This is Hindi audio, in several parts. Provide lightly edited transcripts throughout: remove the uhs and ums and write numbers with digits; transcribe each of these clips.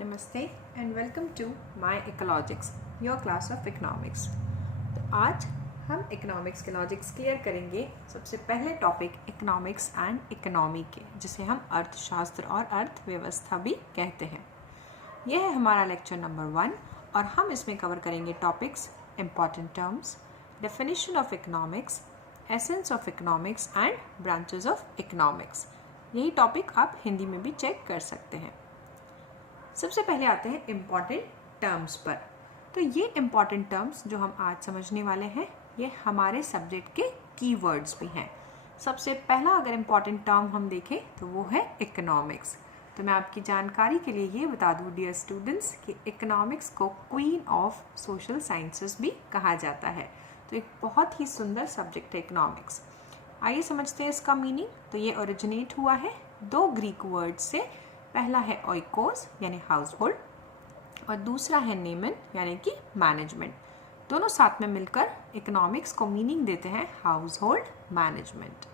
नमस्ते and welcome to my ecologics your class of economics. तो आज हम इकोनॉमिक्स के लॉजिक्स क्लियर करेंगे। सबसे पहले टॉपिक इकोनॉमिक्स एंड इकोनॉमी के, जिसे हम अर्थशास्त्र और अर्थव्यवस्था भी कहते हैं। यह है हमारा लेक्चर नंबर 1 और हम इसमें कवर करेंगे topics important terms, definition of economics, essence of economics and branches of economics. यही टॉपिक आप हिंदी में भी चेक कर सकते हैं। सबसे पहले आते हैं इम्पॉर्टेंट टर्म्स पर। तो ये इम्पॉर्टेंट टर्म्स जो हम आज समझने वाले हैं, ये हमारे सब्जेक्ट के कीवर्ड्स भी हैं। सबसे पहला अगर इम्पॉर्टेंट टर्म हम देखें तो वो है इकोनॉमिक्स। तो मैं आपकी जानकारी के लिए ये बता दूँ डियर स्टूडेंट्स कि इकोनॉमिक्स को क्वीन ऑफ सोशल साइंसेस भी कहा जाता है। तो एक बहुत ही सुंदर सब्जेक्ट है इकोनॉमिक्स। आइए समझते हैं इसका मीनिंग। तो ये ओरिजिनेट हुआ है 2 ग्रीक वर्ड से। पहला है ओइकोस यानी हाउस होल्ड और दूसरा है नेमन यानी कि मैनेजमेंट। दोनों साथ में मिलकर इकोनॉमिक्स को मीनिंग देते हैं हाउस होल्ड मैनेजमेंट।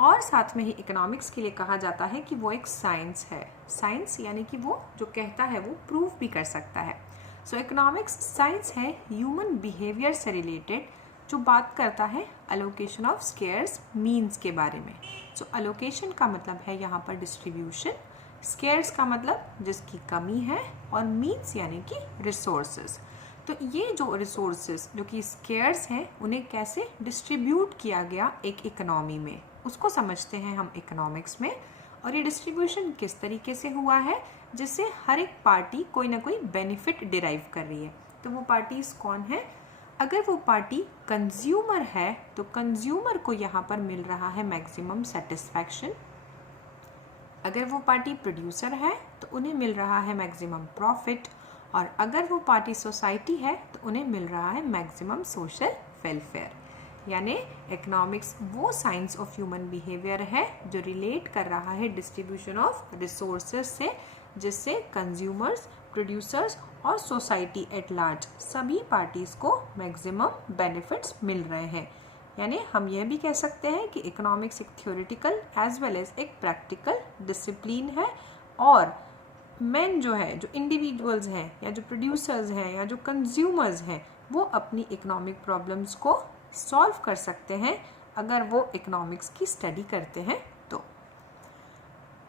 और साथ में ही इकोनॉमिक्स के लिए कहा जाता है कि वो एक साइंस है। साइंस यानी कि वो जो कहता है वो प्रूफ भी कर सकता है। सो इकोनॉमिक्स साइंस है ह्यूमन बिहेवियर से रिलेटेड, जो बात करता है अलोकेशन ऑफ स्केयर्स मीन्स के बारे में। सो अलोकेशन का मतलब है यहाँ पर डिस्ट्रीब्यूशन, स्केयर्स का मतलब जिसकी कमी है, और मीन्स यानी कि रिसोर्सेज। तो ये जो रिसोर्सेज जो कि स्केयर्स हैं, उन्हें कैसे डिस्ट्रीब्यूट किया गया एक इकोनॉमी में, उसको समझते हैं हम इकोनॉमिक्स में। और ये डिस्ट्रीब्यूशन किस तरीके से हुआ है जिससे हर एक पार्टी कोई ना कोई बेनिफिट डिराइव कर रही है। तो वो पार्टीज कौन है? अगर वो पार्टी कंज्यूमर है तो कंज्यूमर को यहाँ पर मिल रहा है मैक्सिमम सेटिस्फैक्शन। अगर वो पार्टी प्रोड्यूसर है तो उन्हें मिल रहा है मैक्सिमम प्रॉफिट, और अगर वो पार्टी सोसाइटी है तो उन्हें मिल रहा है मैक्सिमम सोशल वेलफेयर। यानी इकोनॉमिक्स वो साइंस ऑफ ह्यूमन बिहेवियर है जो रिलेट कर रहा है डिस्ट्रीब्यूशन ऑफ रिसोर्सेज से, जिससे कंज्यूमर्स, प्रोड्यूसर्स और सोसाइटी एट लार्ज सभी पार्टीज को मैक्सिमम बेनिफिट्स मिल रहे हैं। यानी हम यह भी कह सकते हैं कि इकोनॉमिक्स एक थ्योरेटिकल एज वेल एज एक प्रैक्टिकल डिसिप्लिन है। और मेन जो है, जो इंडिविजुअल्स हैं या जो प्रोड्यूसर्स हैं या जो कंज्यूमर्स हैं, वो अपनी इकोनॉमिक प्रॉब्लम्स को सॉल्व कर सकते हैं अगर वो इकोनॉमिक्स की स्टडी करते हैं। तो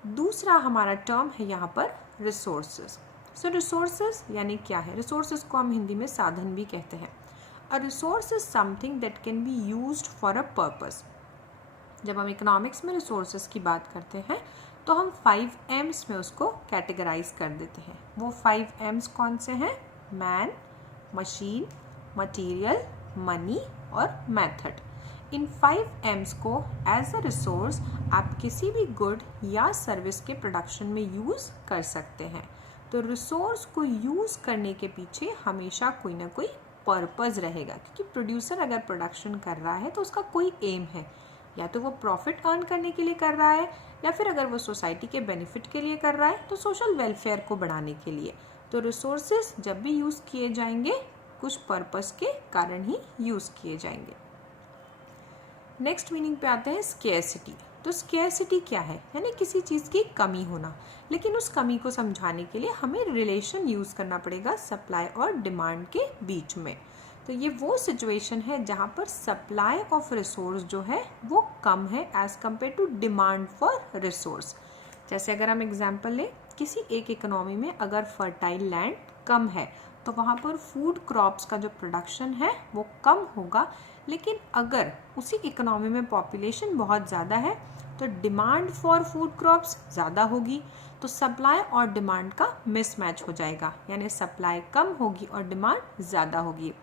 दूसरा हमारा टर्म है यहाँ पर रिसोर्सेज। सो रिसोर्सेज यानी क्या है? रिसोर्सेज को हम हिंदी में साधन भी कहते हैं। A resource is something that can be used for a purpose। जब हम इकोनॉमिक्स में रिसोर्सेज की बात करते हैं तो हम 5 M's में उसको कैटेगराइज कर देते हैं। वो 5 M's कौन से हैं? मैन, मशीन, मटीरियल, मनी और मेथड। इन 5 M's को एज अ रिसोर्स आप किसी भी गुड या सर्विस के प्रोडक्शन में यूज़ कर सकते हैं। तो रिसोर्स को यूज़ करने के पीछे हमेशा कोई ना कोई पर्पज़ रहेगा, क्योंकि प्रोड्यूसर अगर प्रोडक्शन कर रहा है तो उसका कोई एम है, या तो वो प्रॉफिट अर्न करने के लिए कर रहा है, या फिर अगर वो सोसाइटी के बेनिफिट के लिए कर रहा है तो सोशल वेलफेयर को बढ़ाने के लिए। तो रिसोर्सेज जब भी यूज़ किए जाएंगे कुछ पर्पस के कारण ही यूज़ किए जाएंगे। नेक्स्ट मीनिंग पे आते हैं स्केर्सिटी। तो स्केर्सिटी क्या है? यानी किसी चीज़ की कमी होना। लेकिन उस कमी को समझाने के लिए हमें रिलेशन यूज़ करना पड़ेगा सप्लाई और डिमांड के बीच में। तो ये वो सिचुएशन है जहाँ पर सप्लाई ऑफ रिसोर्स जो है वो कम है as compare to demand for resource. जैसे अगर हम एग्जाम्पल लें, किसी एक इकोनॉमी में अगर फर्टाइल लैंड कम है तो वहाँ पर फूड क्रॉप्स का जो प्रोडक्शन है वो कम होगा। लेकिन अगर उसी इकोनॉमी में पॉपुलेशन बहुत ज़्यादा है तो डिमांड फॉर फूड क्रॉप्स ज़्यादा होगी, तो सप्लाई और डिमांड का मिसमैच हो जाएगा, यानी सप्लाई कम होगी और डिमांड ज़्यादा होगी।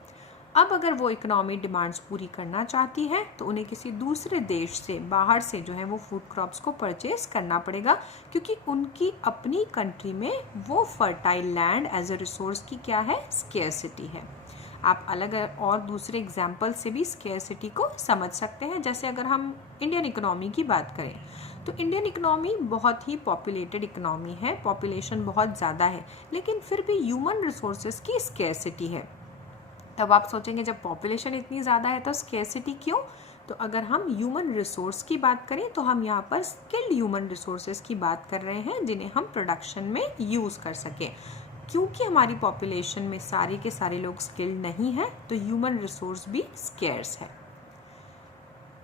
अब अगर वो इकोनॉमी डिमांड्स पूरी करना चाहती है तो उन्हें किसी दूसरे देश से, बाहर से जो है वो फूड क्रॉप्स को परचेस करना पड़ेगा, क्योंकि उनकी अपनी कंट्री में वो fertile land as a resource की क्या है? स्केर्सिटी है। आप अलग और दूसरे एग्जाम्पल से भी स्केर्सिटी को समझ सकते हैं। जैसे अगर हम इंडियन इकोनॉमी की बात करें तो इंडियन इकोनॉमी बहुत ही पॉपुलेटेड इकोनॉमी है, पॉपुलेशन बहुत ज़्यादा है, लेकिन फिर भी ह्यूमन रिसोर्सेज की स्केर्सिटी है। तब आप सोचेंगे जब पॉपुलेशन इतनी ज़्यादा है तो स्केर्सिटी क्यों? तो अगर हम ह्यूमन रिसोर्स की बात करें तो हम यहाँ पर स्किल्ड ह्यूमन रिसोर्सेज की बात कर रहे हैं जिन्हें हम प्रोडक्शन में यूज़ कर सकें। क्योंकि हमारी पॉपुलेशन में सारे के सारे लोग स्किल्ड नहीं हैं तो ह्यूमन रिसोर्स भी स्केर्स है।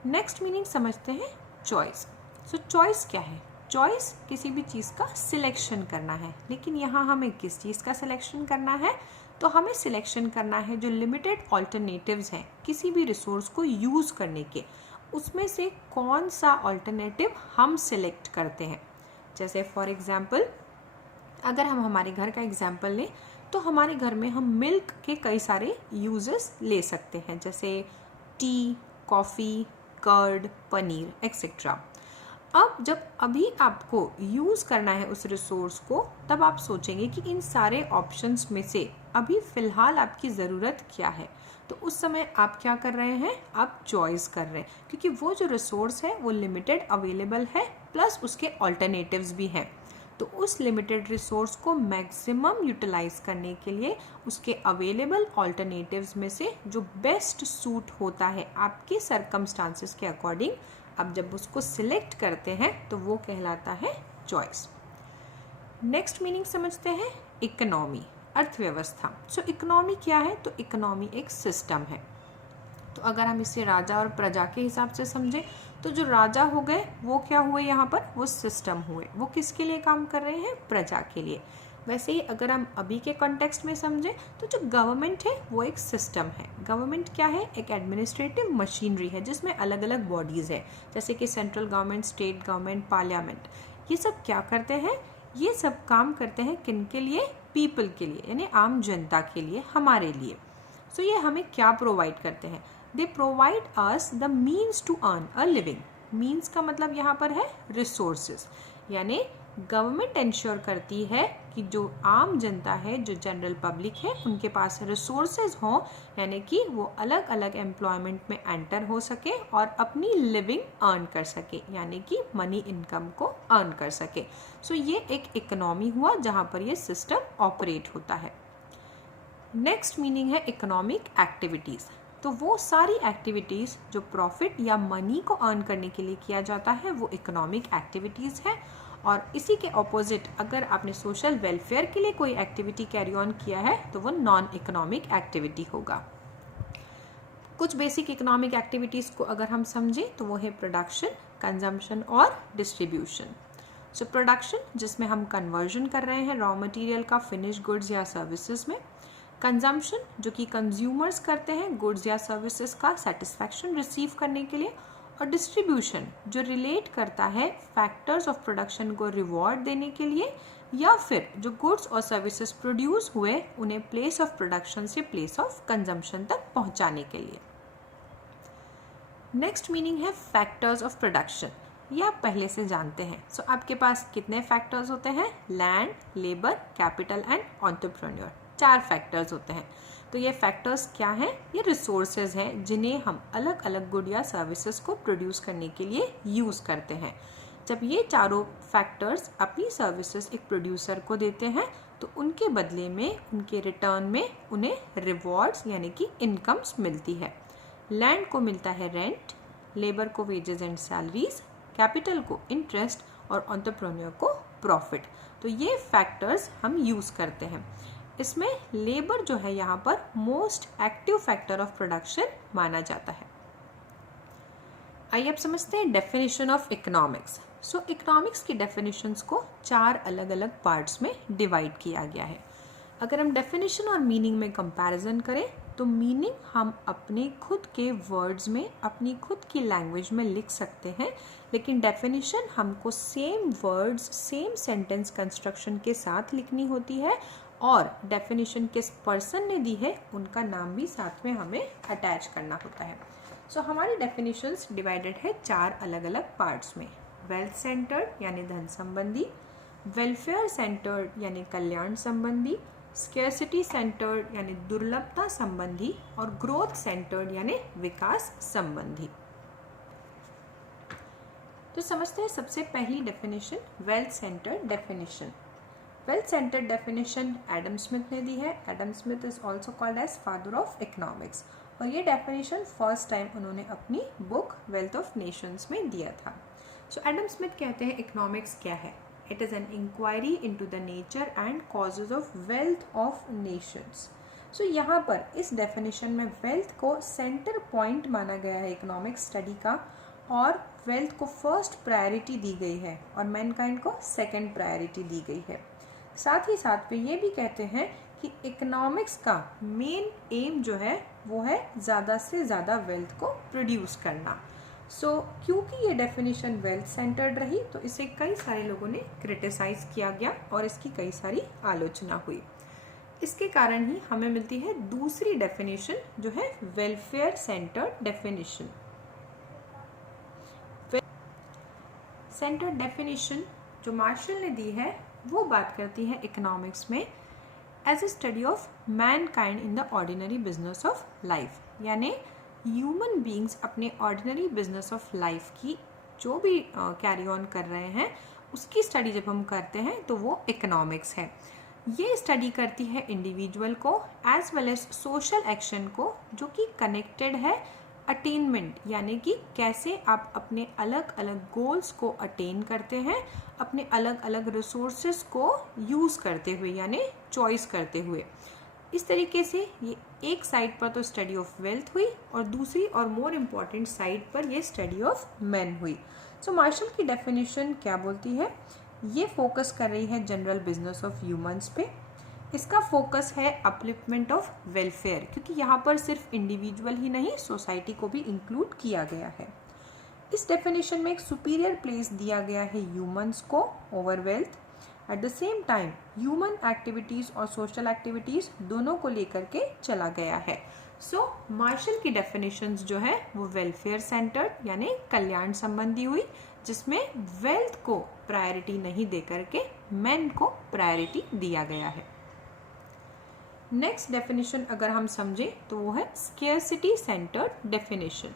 नेक्स्ट मीनिंग समझते हैं चॉइस। सो चॉइस क्या है? चॉइस किसी भी चीज़ का सिलेक्शन करना है, लेकिन यहाँ हमें किस चीज़ का सिलेक्शन करना है? तो हमें सिलेक्शन करना है जो लिमिटेड ऑल्टरनेटिव्स हैं किसी भी रिसोर्स को यूज़ करने के, उसमें से कौन सा ऑल्टरनेटिव हम सिलेक्ट करते हैं। जैसे फॉर एग्जांपल अगर हम हमारे घर का एग्जांपल लें तो हमारे घर में हम मिल्क के कई सारे यूजेस ले सकते हैं, जैसे tea, coffee, curd, paneer etcetera. अब जब अभी आपको यूज़ करना है उस रिसोर्स को, तब आप सोचेंगे कि इन सारे ऑप्शंस में से अभी फ़िलहाल आपकी ज़रूरत क्या है। तो उस समय आप क्या कर रहे हैं? आप चॉइस कर रहे हैं, क्योंकि वो जो रिसोर्स है वो लिमिटेड अवेलेबल है, प्लस उसके ऑल्टरनेटिव्स भी हैं। तो उस लिमिटेड रिसोर्स को मैक्सिमम यूटिलाइज करने के लिए उसके अवेलेबल ऑल्टरनेटिव्स में से जो बेस्ट सूट होता है आपके सर्कमस्टांसेस के अकॉर्डिंग, अब जब उसको सिलेक्ट करते हैं तो वो कहलाता है चॉइस। नेक्स्ट मीनिंग समझते हैं इकोनॉमी, अर्थव्यवस्था। सो इकोनॉमी क्या है? तो इकोनॉमी एक सिस्टम है। तो अगर हम इसे राजा और प्रजा के हिसाब से समझें तो जो राजा हो गए वो क्या हुए? यहाँ पर वो सिस्टम हुए। वो किसके लिए काम कर रहे हैं? प्रजा के लिए। वैसे ही अगर हम अभी के कॉन्टेक्स्ट में समझें तो जो गवर्नमेंट है वो एक सिस्टम है। गवर्नमेंट क्या है? एक एडमिनिस्ट्रेटिव मशीनरी है जिसमें अलग अलग बॉडीज़ है, जैसे कि central government, state government, parliament. ये सब क्या करते हैं? ये सब काम करते हैं किन के लिए? पीपल के लिए, यानी आम जनता के लिए, हमारे लिए। सो ये हमें क्या प्रोवाइड करते हैं? They provide us the means to earn a living. Means का मतलब यहाँ पर है रिसोर्सेज, यानी गवर्नमेंट इंश्योर करती है कि जो आम जनता है, जो जनरल पब्लिक है, उनके पास रिसोर्सेज हों, यानी कि वो अलग अलग एम्प्लॉयमेंट में एंटर हो सके और अपनी लिविंग अर्न कर सके, यानी कि मनी इनकम को अर्न कर सके। सो ये एक इकोनॉमी हुआ जहाँ पर ये सिस्टम ऑपरेट होता है। नेक्स्ट मीनिंग है इकोनॉमिक एक्टिविटीज़। तो वो सारी एक्टिविटीज़ जो प्रॉफिट या मनी को अर्न करने के लिए किया जाता है वो इकोनॉमिक एक्टिविटीज़ है। और इसी के ऑपोजिट अगर आपने सोशल वेलफेयर के लिए कोई एक्टिविटी कैरी ऑन किया है तो वो नॉन इकोनॉमिक एक्टिविटी होगा। कुछ बेसिक इकोनॉमिक एक्टिविटीज़ को अगर हम समझें तो वो है प्रोडक्शन, कंजम्पशन और डिस्ट्रीब्यूशन। सो प्रोडक्शन जिसमें हम कन्वर्जन कर रहे हैं रॉ मटेरियल का फिनिश गुड्स या सर्विसेज में। कंजम्पशन जो कि कंज्यूमर्स करते हैं गुड्स या सर्विसेज का सेटिस्फैक्शन रिसीव करने के लिए। और डिस्ट्रीब्यूशन जो रिलेट करता है फैक्टर्स ऑफ प्रोडक्शन को रिवॉर्ड देने के लिए, या फिर जो गुड्स और सर्विसेज प्रोड्यूस हुए उन्हें प्लेस ऑफ प्रोडक्शन से प्लेस ऑफ कंजम्पशन तक पहुंचाने के लिए। नेक्स्ट मीनिंग है फैक्टर्स ऑफ प्रोडक्शन। ये आप पहले से जानते हैं। सो आपके पास कितने फैक्टर्स होते हैं? Land, labour, capital and entrepreneur. 4 factors होते हैं। तो ये फैक्टर्स क्या हैं? ये रिसोर्सेज हैं जिन्हें हम अलग अलग गुड या सर्विसेज को प्रोड्यूस करने के लिए यूज़ करते हैं। जब ये चारों फैक्टर्स अपनी सर्विसेज एक प्रोड्यूसर को देते हैं तो उनके बदले में, उनके रिटर्न में उन्हें रिवॉर्ड्स यानी कि इनकम्स मिलती है। लैंड को मिलता है रेंट, लेबर को वेजेस एंड सैलरीज, कैपिटल को इंटरेस्ट और एंटरप्रेन्योर को प्रॉफिट। तो ये फैक्टर्स हम यूज़ करते हैं। इसमें लेबर जो है यहाँ पर most active factor of production माना जाता है। आइए अब समझते हैं definition of economics. So economics की डेफिनेशंस को 4 अलग अलग पार्ट्स में डिवाइड किया गया है। अगर हम डेफिनेशन और मीनिंग में कंपैरिजन करें तो मीनिंग हम अपने खुद के वर्ड्स में, अपनी खुद की लैंग्वेज में लिख सकते हैं, लेकिन डेफिनेशन हमको same words, same sentence construction के साथ लिखनी होती है और डेफिनेशन किस पर्सन ने दी है उनका नाम भी साथ में हमें अटैच करना होता है। सो हमारी डेफिनेशंस डिवाइडेड है 4 अलग अलग पार्ट्स में। वेल्थ सेंटर्ड यानी धन संबंधी, वेलफेयर सेंटर्ड यानी कल्याण संबंधी, स्केर्सिटी सेंटर्ड यानी दुर्लभता संबंधी और ग्रोथ सेंटर्ड यानी विकास संबंधी। तो समझते हैं सबसे पहली definition, wealth centred definition. Wealth centred definition Adam Smith ने दी है। Adam Smith is also called as father of economics. और ये डेफिनेशन फर्स्ट टाइम उन्होंने अपनी बुक वेल्थ ऑफ नेशंस में दिया था। सो एडम स्मिथ कहते हैं इकोनॉमिक्स क्या है? It is an inquiry into the nature and causes of wealth of nations. So यहाँ पर इस डेफिनेशन में वेल्थ को सेंटर पॉइंट माना गया है इकोनॉमिक्स स्टडी का, और वेल्थ को फर्स्ट प्रायोरिटी दी गई है और मैनकाइंड को सेकंड प्रायोरिटी दी गई है। साथ ही साथ पे ये भी कहते हैं कि इकोनॉमिक्स का मेन एम जो है वो है ज़्यादा से ज़्यादा वेल्थ को प्रोड्यूस करना। सो क्योंकि ये डेफिनेशन वेल्थ सेंटर्ड रही तो इसे कई सारे लोगों ने क्रिटिसाइज किया गया और इसकी कई सारी आलोचना हुई। इसके कारण ही हमें मिलती है दूसरी डेफिनेशन जो है welfare centred definition. Centred definition जो मार्शल ने दी है वो बात करती है इकोनॉमिक्स में as a study of mankind in the ordinary business of life, यानी ह्यूमन बींग्स अपने ऑर्डिनरी बिजनेस ऑफ लाइफ की जो भी कैरी ऑन कर रहे हैं उसकी स्टडी जब हम करते हैं तो वो इकोनॉमिक्स है। ये स्टडी करती है इंडिविजुअल को as well as social action को जो कि कनेक्टेड है अटेनमेंट, यानी कि कैसे आप अपने अलग अलग गोल्स को अटेन करते हैं अपने अलग अलग रिसोर्सेज को यूज़ करते हुए, यानी चॉइस करते हुए। इस तरीके से ये एक साइड पर तो स्टडी ऑफ वेल्थ हुई और दूसरी और मोर इम्पॉर्टेंट साइड पर ये स्टडी ऑफ मैन हुई। सो मार्शल की डेफिनेशन क्या बोलती है? ये फोकस कर रही है जनरल बिजनेस ऑफ ह्यूमंस पे। इसका फोकस है अपलिफ्टमेंट ऑफ वेलफेयर, क्योंकि यहाँ पर सिर्फ इंडिविजुअल ही नहीं सोसाइटी को भी इंक्लूड किया गया है। इस डेफिनेशन में एक सुपीरियर प्लेस दिया गया है ह्यूमंस को over wealth. At the same time human activities और सोशल एक्टिविटीज़ दोनों को लेकर के चला गया है। सो मार्शल की डेफिनेशंस जो है वो वेलफेयर सेंटर्ड यानी कल्याण संबंधी हुई, जिसमें वेल्थ को प्रायोरिटी नहीं दे करके मैन को प्रायोरिटी दिया गया है। नेक्स्ट डेफिनेशन अगर हम समझें तो वो है स्केर्सिटी सेंटर्ड डेफिनेशन।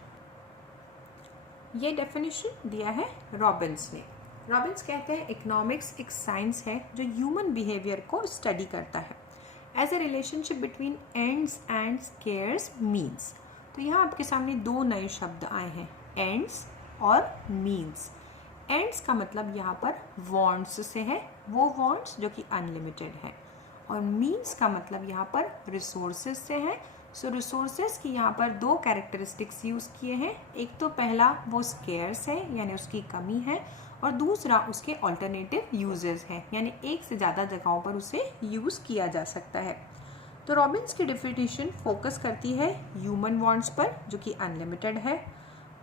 ये डेफिनेशन दिया है रॉबिन्स ने। रॉबिन्स कहते हैं इकोनॉमिक्स एक साइंस है जो ह्यूमन बिहेवियर को स्टडी करता है as a relationship between ends and scarce means. तो यहाँ आपके सामने दो नए शब्द आए हैं, एंड्स और मीन्स। एंड्स का मतलब यहाँ पर वांट्स से है, वो वांट्स जो कि अनलिमिटेड है, और मीन्स का मतलब यहाँ पर रिसोर्सेज से है। सो रिसोर्सेज की यहाँ पर दो कैरेक्टरिस्टिक्स यूज़ किए हैं। एक तो पहला वो स्केर्स है यानी उसकी कमी है, और दूसरा उसके ऑल्टरनेटिव यूजेस हैं यानी एक से ज़्यादा जगहों पर उसे यूज़ किया जा सकता है। तो रॉबिन्स की डेफिनेशन फोकस करती है ह्यूमन वांट्स पर जो कि अनलिमिटेड है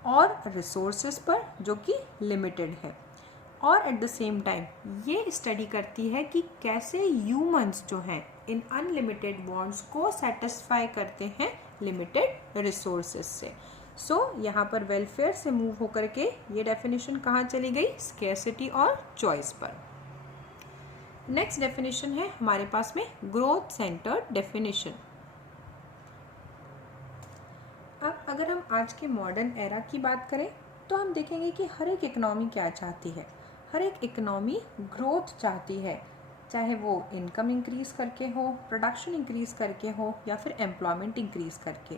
और रिसोर्सेज पर जो कि लिमिटेड है, और एट द सेम टाइम ये स्टडी करती है कि कैसे ह्यूमंस जो हैं इन अनलिमिटेड वांट्स को सेटिस्फाई करते हैं लिमिटेड रिसोर्सेज से। सो यहाँ पर वेलफेयर से मूव होकर के ये डेफिनेशन कहाँ चली गई? स्केर्सिटी और चॉइस पर। नेक्स्ट डेफिनेशन है हमारे पास में ग्रोथ सेंटर्ड डेफिनेशन। अब अगर हम आज के मॉडर्न एरा की बात करें तो हम देखेंगे कि हर एक इकोनॉमी क्या चाहती है। हर एक इकोनॉमी ग्रोथ चाहती है, चाहे वो इनकम इंक्रीज करके हो, प्रोडक्शन इंक्रीज करके हो, या फिर एम्प्लॉयमेंट इंक्रीज करके।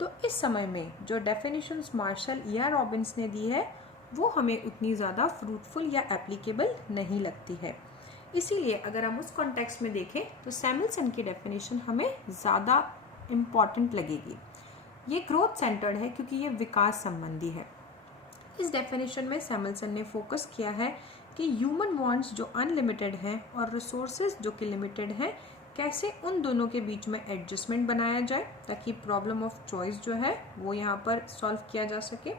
तो इस समय में जो डेफिनेशंस मार्शल या रॉबिन्स ने दी है वो हमें उतनी ज़्यादा फ्रूटफुल या एप्लीकेबल नहीं लगती है। इसीलिए अगर हम उस कॉन्टेक्स्ट में देखें तो सैमुअल्सन की डेफिनेशन हमें ज़्यादा इम्पॉर्टेंट लगेगी। ये ग्रोथ सेंटर्ड है क्योंकि ये विकास संबंधी है। इस डेफिनेशन में सैमुअल्सन ने फोकस किया है कि ह्यूमन वांट्स जो अनलिमिटेड हैं और रिसोर्सेज जो कि लिमिटेड हैं, कैसे उन दोनों के बीच में एडजस्टमेंट बनाया जाए ताकि प्रॉब्लम ऑफ चॉइस जो है वो यहाँ पर सॉल्व किया जा सके।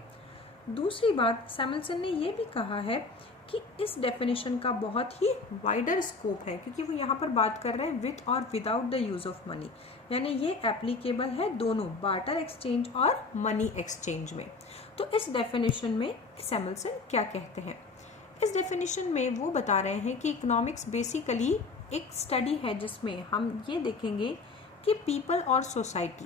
दूसरी बात, सैमुअल्सन ने ये भी कहा है कि इस डेफिनेशन का बहुत ही वाइडर स्कोप है क्योंकि वो यहाँ पर बात कर रहे हैं विथ और without the use of money, यानी ये एप्लीकेबल है दोनों बार्टर एक्सचेंज और मनी एक्सचेंज में। तो इस डेफिनेशन में सैमुअल्सन क्या कहते हैं? इस डेफिनेशन में वो बता रहे हैं कि इकोनॉमिक्स बेसिकली एक स्टडी है जिसमें हम ये देखेंगे कि पीपल और सोसाइटी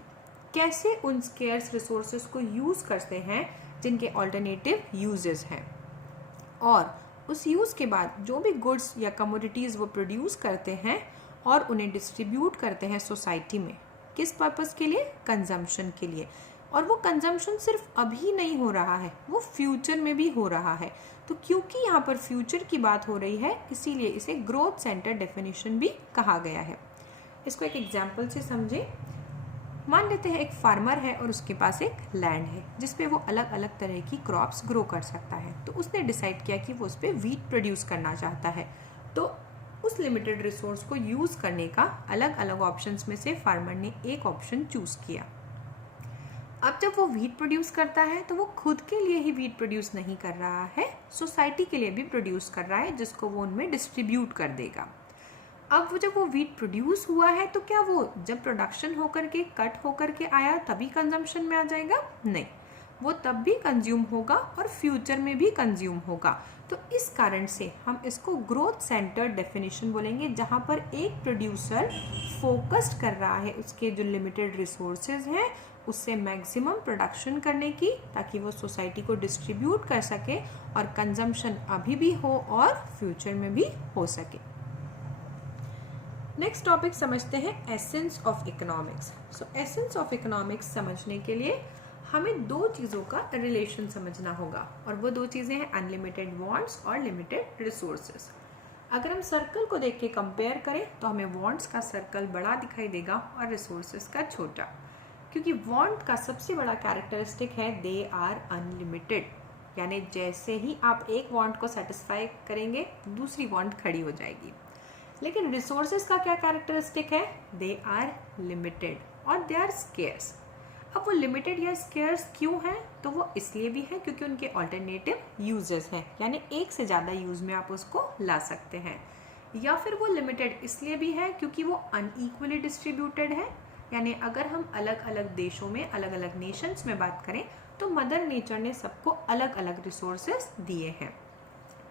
कैसे उन स्केर्स रिसोर्सेज को यूज़ करते हैं जिनके ऑल्टरनेटिव यूजेस हैं, और उस यूज़ के बाद जो भी गुड्स या कमोडिटीज़ वो प्रोड्यूस करते हैं और उन्हें डिस्ट्रीब्यूट करते हैं सोसाइटी में, किस पर्पस के लिए? कंजम्पशन के लिए। और वो कंजम्पशन सिर्फ अभी नहीं हो रहा है, वो फ्यूचर में भी हो रहा है। तो क्योंकि यहाँ पर फ्यूचर की बात हो रही है, इसीलिए इसे ग्रोथ सेंटर डेफिनेशन भी कहा गया है। इसको एक एग्जाम्पल से समझे। मान लेते हैं एक फार्मर है और उसके पास एक लैंड है जिसपे वो अलग अलग तरह की क्रॉप्स ग्रो कर सकता है। तो उसने डिसाइड किया कि वो उस पर वीट प्रोड्यूस करना चाहता है। तो उस लिमिटेड रिसोर्स को यूज़ करने का अलग अलग ऑप्शंस में से फार्मर ने एक ऑप्शन चूज़ किया। अब जब वो वीट प्रोड्यूस करता है तो वो खुद के लिए ही वीट प्रोड्यूस नहीं कर रहा है, सोसाइटी के लिए भी प्रोड्यूस कर रहा है, जिसको वो उनमें डिस्ट्रीब्यूट कर देगा। अब वो जब वो वीट प्रोड्यूस हुआ है तो क्या वो जब प्रोडक्शन होकर के कट होकर के आया तभी कंजम्पशन में आ जाएगा? नहीं, वो तब भी कंज्यूम होगा और फ्यूचर में भी कंज्यूम होगा। तो इस कारण से हम इसको ग्रोथ सेंटर डेफिनेशन बोलेंगे, जहाँ पर एक प्रोड्यूसर फोकस्ड कर रहा है उसके जो लिमिटेड रिसोर्सेज हैं उससे मैक्सिमम प्रोडक्शन करने की, ताकि वो सोसाइटी को डिस्ट्रीब्यूट कर सके और कंजम्पशन अभी भी हो और फ्यूचर में भी हो सके। नेक्स्ट टॉपिक समझते हैं essence of economics. So essence of economics समझने के लिए हमें दो चीज़ों का रिलेशन समझना होगा, और वो दो चीज़ें हैं अनलिमिटेड वांट्स और लिमिटेड रिसोर्सेज। अगर हम सर्कल को देख के कंपेयर करें तो हमें वांट्स का सर्कल बड़ा दिखाई देगा और रिसोर्सेज का छोटा, क्योंकि वांट का सबसे बड़ा कैरेक्टरिस्टिक है दे आर अनलिमिटेड, यानी जैसे ही आप एक वांट को सेटिस्फाई करेंगे दूसरी वांट खड़ी हो जाएगी। लेकिन रिसोर्सेज का क्या कैरेक्टरिस्टिक है? दे आर लिमिटेड और दे आर स्केर्स। अब वो लिमिटेड या स्केर्स क्यों हैं? तो वो इसलिए भी है क्योंकि उनके ऑल्टरनेटिव यूजेस हैं, यानी एक से ज़्यादा यूज़ में आप उसको ला सकते हैं। या फिर वो लिमिटेड इसलिए भी है क्योंकि वो अनइक्वली डिस्ट्रीब्यूटेड है, यानी अगर हम अलग अलग देशों में अलग अलग नेशंस में बात करें तो मदर नेचर ने सबको अलग अलग रिसोर्सेज दिए हैं।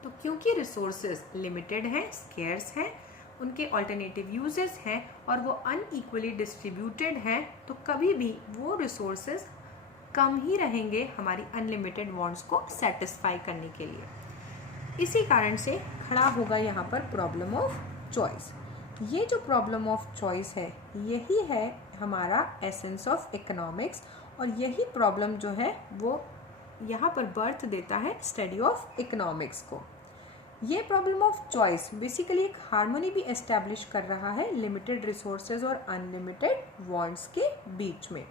तो क्योंकि रिसोर्सेज लिमिटेड हैं, स्केर्स हैं, उनके ऑल्टरनेटिव यूजेस हैं और वो अनइक्वली डिस्ट्रीब्यूटेड हैं, तो कभी भी वो रिसोर्सेज कम ही रहेंगे हमारी अनलिमिटेड वांट्स को सेटिस्फाई करने के लिए। इसी कारण से खड़ा होगा यहाँ पर प्रॉब्लम ऑफ चॉइस। ये जो प्रॉब्लम ऑफ चॉइस है यही है हमारा एसेंस ऑफ इकोनॉमिक्स, और यही प्रॉब्लम जो है वो यहाँ पर बर्थ देता है स्टडी ऑफ इकोनॉमिक्स को। ये प्रॉब्लम ऑफ चॉइस बेसिकली एक हार्मनी भी एस्टैब्लिश कर रहा है लिमिटेड रिसोर्सेज और अनलिमिटेड वांट्स के बीच में।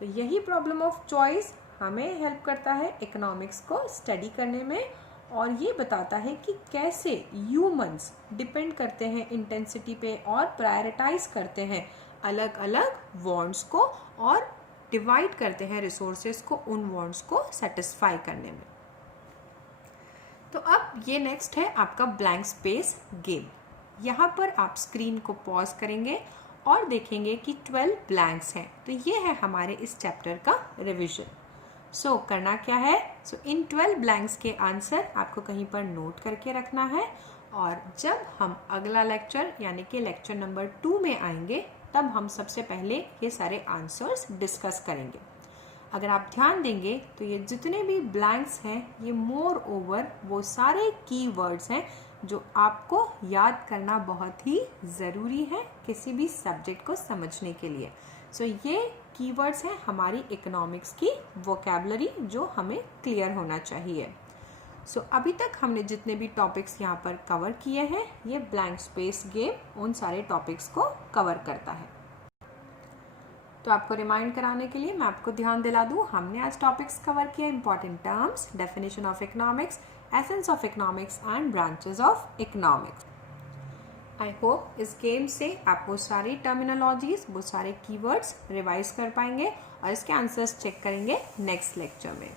तो यही प्रॉब्लम ऑफ चॉइस हमें हेल्प करता है इकोनॉमिक्स को स्टडी करने में, और ये बताता है कि कैसे ह्यूमंस डिपेंड करते हैं इंटेंसिटी पे और प्रायोरिटाइज करते हैं अलग अलग वांट्स को और डिवाइड करते हैं रिसोर्सेज को उन वांट्स को सेटिस्फाई करने में। तो अब ये नेक्स्ट है आपका ब्लैंक स्पेस गेम। यहाँ पर आप स्क्रीन को पॉज करेंगे और देखेंगे कि 12 ब्लैंक्स हैं। तो ये है हमारे इस चैप्टर का रिवीजन। सो करना क्या है? इन 12 ब्लैंक्स के आंसर आपको कहीं पर नोट करके रखना है, और जब हम अगला लेक्चर यानी कि लेक्चर नंबर 2 में आएंगे तब हम सबसे पहले ये सारे आंसर्स डिस्कस करेंगे। अगर आप ध्यान देंगे तो ये जितने भी ब्लैंक्स हैं ये मोर ओवर वो सारे कीवर्ड्स हैं जो आपको याद करना बहुत ही ज़रूरी है किसी भी सब्जेक्ट को समझने के लिए। ये कीवर्ड्स हैं हमारी इकोनॉमिक्स की वोकैबुलरी जो हमें क्लियर होना चाहिए। अभी तक हमने जितने भी टॉपिक्स यहाँ पर कवर किए हैं ये ब्लैंक स्पेस गेम उन सारे टॉपिक्स को कवर करता है। तो आपको रिमाइंड कराने के लिए मैं आपको ध्यान दिला दूँ, हमने आज टॉपिक्स कवर किया important terms, definition of economics, essence of economics and branches of economics. I hope इस गेम से आप वो सारी टर्मिनोलॉजीज, वो सारे कीवर्ड्स रिवाइज कर पाएंगे और इसके आंसर्स चेक करेंगे नेक्स्ट लेक्चर में।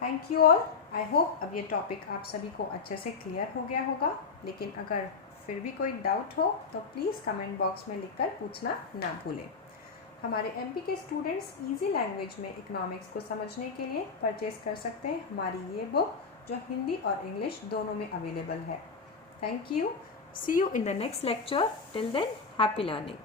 Thank you all. I hope अब ये टॉपिक आप सभी को अच्छे से क्लियर हो गया होगा, लेकिन अगर फिर भी कोई डाउट हो तो प्लीज़ कमेंट बॉक्स में लिखकर पूछना ना भूलें। हमारे एमपी के स्टूडेंट्स इजी लैंग्वेज में इकोनॉमिक्स को समझने के लिए परचेज कर सकते हैं हमारी ये बुक, जो हिंदी और इंग्लिश दोनों में अवेलेबल है। Thank you. See you in the next lecture. Till then, happy learning.